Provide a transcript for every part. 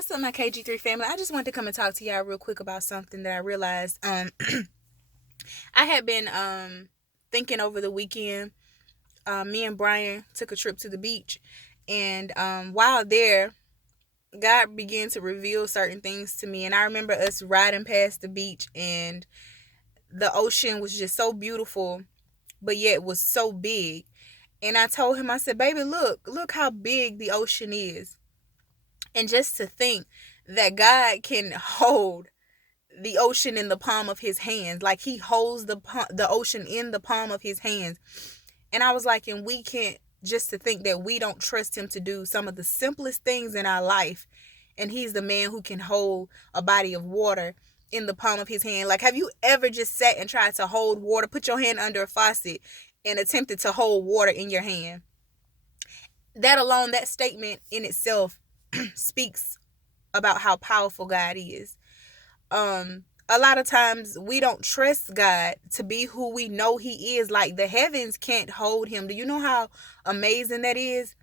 What's up, my KG3 family? I just wanted to come and talk to y'all real quick about something that I realized. I had been thinking over the weekend. Me and Brian took a trip to the beach, and while there, God began to reveal certain things to me. And I remember us riding past the beach, and the ocean was just so beautiful, but yet was so big. And I told him, I said, "Baby, look how big the ocean is." And just to think that God can hold the ocean in the palm of his hands, like he holds the ocean in the palm of his hands. And I was like, and we can't, just to think that we don't trust him to do some of the simplest things in our life, and he's the man who can hold a body of water in the palm of his hand. Like, have you ever just sat and tried to hold water, put your hand under a faucet and attempted to hold water in your hand? That alone, that statement in itself speaks about how powerful God is. A lot of times we don't trust God to be who we know he is. Like, the heavens can't hold him. Do you know how amazing that is?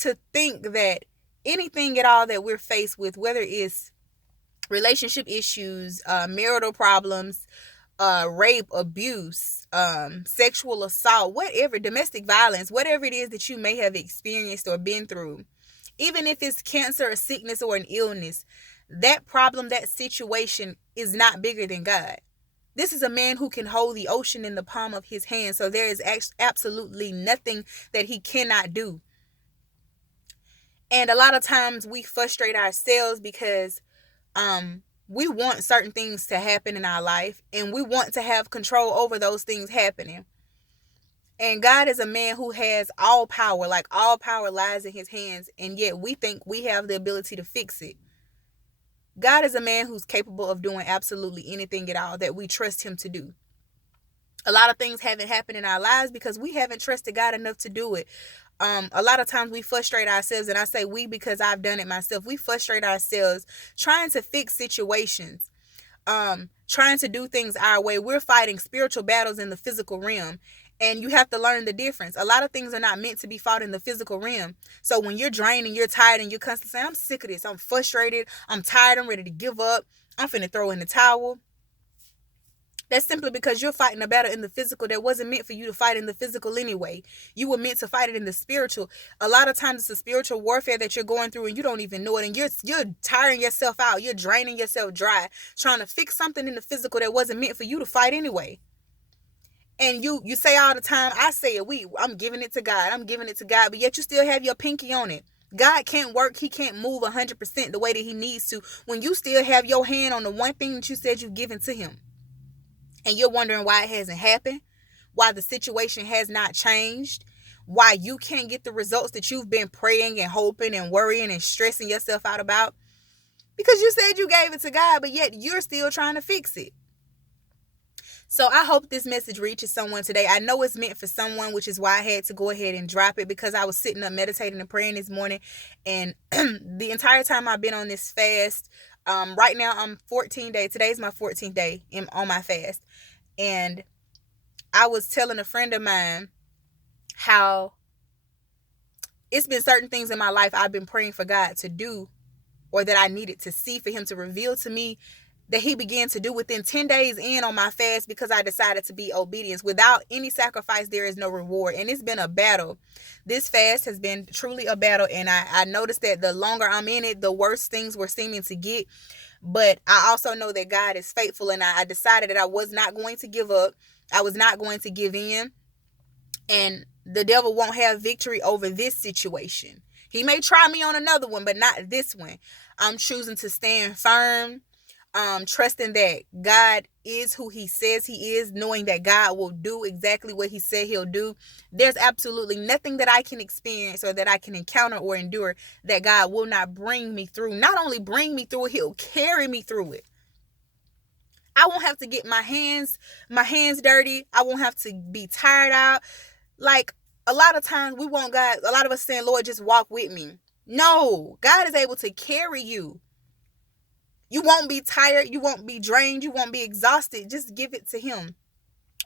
To think that anything at all that we're faced with, whether it's relationship issues, marital problems, rape, abuse, sexual assault, whatever, domestic violence, whatever it is that you may have experienced or been through, even if it's cancer, a sickness, or an illness, that problem, that situation is not bigger than God. This is a man who can hold the ocean in the palm of his hand. So there is absolutely nothing that he cannot do. And a lot of times we frustrate ourselves because we want certain things to happen in our life, and we want to have control over those things happening. And God is a man who has all power, like all power lies in his hands, and yet we think we have the ability to fix it. God is a man who's capable of doing absolutely anything at all that we trust him to do. A lot of things haven't happened in our lives because we haven't trusted God enough to do it. A lot of times we frustrate ourselves, and I say we because I've done it myself. We frustrate ourselves trying to fix situations, trying to do things our way. We're fighting spiritual battles in the physical realm. And you have to learn the difference. A lot of things are not meant to be fought in the physical realm. So when you're drained and you're tired and you're constantly saying, I'm sick of this, I'm frustrated, I'm tired, I'm ready to give up, I'm finna throw in the towel. That's simply because you're fighting a battle in the physical that wasn't meant for you to fight in the physical anyway. You were meant to fight it in the spiritual. A lot of times it's a spiritual warfare that you're going through and you don't even know it. And you're tiring yourself out. You're draining yourself dry, trying to fix something in the physical that wasn't meant for you to fight anyway. And you say all the time, I say it, I'm giving it to God. I'm giving it to God. But yet you still have your pinky on it. God can't work. He can't move 100% the way that he needs to when you still have your hand on the one thing that you said you've given to him. And you're wondering why it hasn't happened, why the situation has not changed, why you can't get the results that you've been praying and hoping and worrying and stressing yourself out about. Because you said you gave it to God, but yet you're still trying to fix it. So I hope this message reaches someone today. I know it's meant for someone, which is why I had to go ahead and drop it, because I was sitting up meditating and praying this morning. And the entire time I've been on this fast, right now I'm 14 days. Today's my 14th day on my fast. And I was telling a friend of mine how it's been certain things in my life I've been praying for God to do, or that I needed to see, for him to reveal to me, that he began to do within 10 days in on my fast, because I decided to be obedient. Without any sacrifice, there is no reward. And it's been a battle. This fast has been truly a battle. And I noticed that the longer I'm in it, the worse things were seeming to get. But I also know that God is faithful. And I decided that I was not going to give up. I was not going to give in. And the devil won't have victory over this situation. He may try me on another one, but not this one. I'm choosing to stand firm. Trusting that God is who he says he is, knowing that God will do exactly what he said he'll do. There's absolutely nothing that I can experience or that I can encounter or endure that God will not bring me through. Not only bring me through it, he'll carry me through it. I won't have to get my hands dirty. I won't have to be tired out. Like, a lot of times we want God, a lot of us saying, Lord, just walk with me. No, God is able to carry you. You won't be tired. You won't be drained. You won't be exhausted. Just give it to him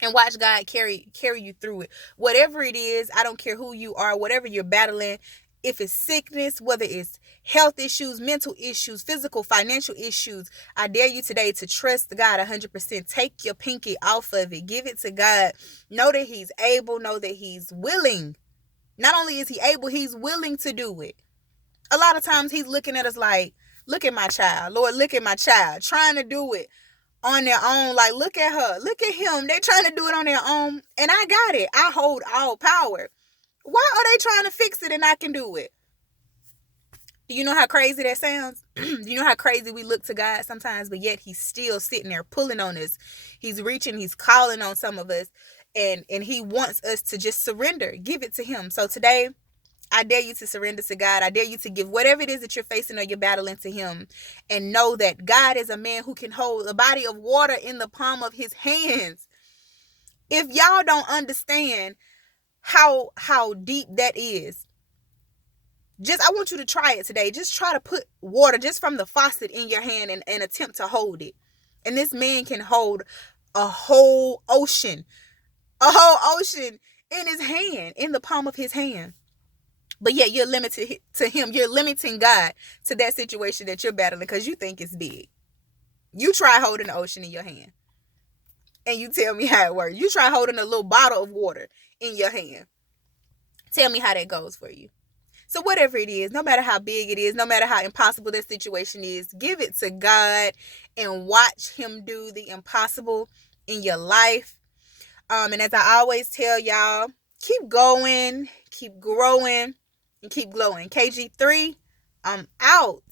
and watch God carry you through it. Whatever it is, I don't care who you are, whatever you're battling, if it's sickness, whether it's health issues, mental issues, physical, financial issues. I dare you today to trust God 100%. Take your pinky off of it. Give it to God. Know that he's able. Know that he's willing. Not only is he able, he's willing to do it. A lot of times he's looking at us like, look at my child. Lord, look at my child. Trying to do it on their own. Like, look at her. Look at him. They're trying to do it on their own. And I got it. I hold all power. Why are they trying to fix it and I can do it? Do you know how crazy that sounds? Do you know how crazy we look to God sometimes, but yet he's still sitting there pulling on us. He's reaching, he's calling on some of us, and he wants us to just surrender, give it to him. So today, I dare you to surrender to God. I dare you to give whatever it is that you're facing or you're battling to him, and know that God is a man who can hold a body of water in the palm of his hands. If y'all don't understand how deep that is, I want you to try it today. Just try to put water just from the faucet in your hand and attempt to hold it. And this man can hold a whole ocean in his hand, in the palm of his hand. But yet you're limited to him. You're limiting God to that situation that you're battling because you think it's big. You try holding the ocean in your hand and you tell me how it works. You try holding a little bottle of water in your hand. Tell me how that goes for you. So whatever it is, no matter how big it is, no matter how impossible that situation is, give it to God and watch him do the impossible in your life. And as I always tell y'all, keep going, keep growing, and keep glowing. KG3, I'm out.